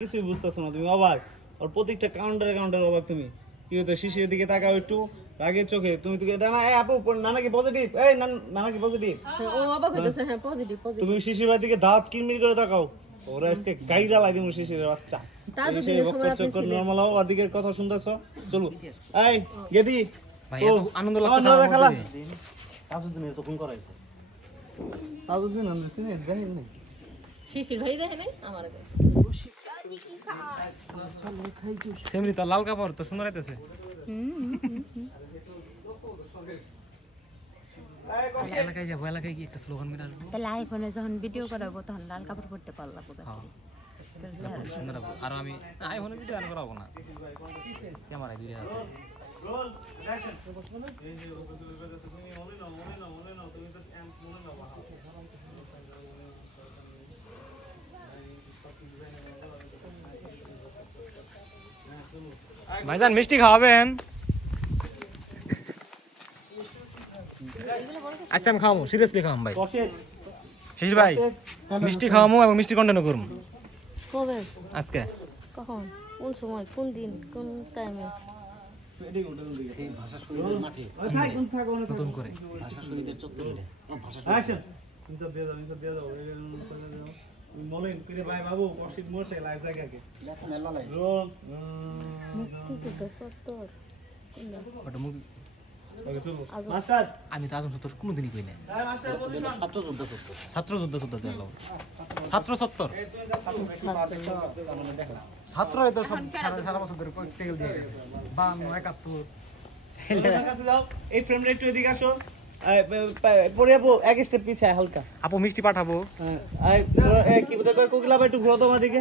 কিছুই বুঝতেছো না তুমি অবাক আর প্রত্যেকটা কাউন্টারে অবাক তুমি কি হতো শিশির দিকে তাকাও একটু রাগের চোখে তুমি তো না এই আপু নানা কি পজিটিভ এই নানা কি পজিটিভ ও অবাক হইতেছে হ্যাঁ পজিটিভ তুমি শিশির ভাই দিকে দাঁত কিরমির করে তাকাও ওরা আজকে গাইরা লাগি মু শিশিরের বাচ্চা তাজু সেই বক্কর চক্কর নরমাল হও ওদিকের কথা শুনতেছো চলো এই গেদি ভাই এত আনন্দ লাগছে খেলা তাজুদ্দিনের তো ফোন করাইছে তাজুদ্দিন আমরা চিনি জানেন না শিশির ভাই দেখে নাই আমার আগে সেমরি তো লাল কাপড় তো সুন্দর হইতেছে এলাকায় যাবো এলাকায় গিয়ে একটা স্লোগান মেরে আসবো তাহলে আইফোনে যখন ভিডিও করাবো তখন লাল কাপড় পরতে পারলাম সুন্দর হবো আর আমি আইফোনে ভিডিও অন করাবো না ক্যামেরা দুইটা আছে রোল অ্যাকশন এই যে তুমি মনে নাও তুমি তো এম মনে নাও ভাইজান মিষ্টি খাওয়াবেন আচ্ছা আমি খাওয়াবো সিরিয়াসলি খাওয়াম ভাই শিশির ভাই মিষ্টি খাওয়াবো এবং মিষ্টি কন্টেন্ট করবো কবে আজকে কখন কোন সময় কোন দিন কোন টাইমে নতুন করে অ্যাকশন ইনসাফ দিয়ে দাও মলেন করে ভাই বাবু কষ্ট মোছে লাইভ জায়গাকে রোল মুক্তিযুদ্ধ সত্তর ওটা মুখ মাস্টার আমি তো আজম সত্তর কোনোদিনই কই না হ্যাঁ মাস্টার বলুন না ছাত্র যুদ্ধ দেখলাম ছাত্র সত্তর ছাত্র তো সব সারা বছর ধরে টেল দিয়ে গেছে 52 71 কাছে যাও এই ফ্রেম রেট এদিকে আসো পরে আপু এক স্টেপ পিছায় হালকা আপু মিষ্টি পাঠাবো কি বলতে কোকিলা ভাই একটু ঘুরো তোমার দিকে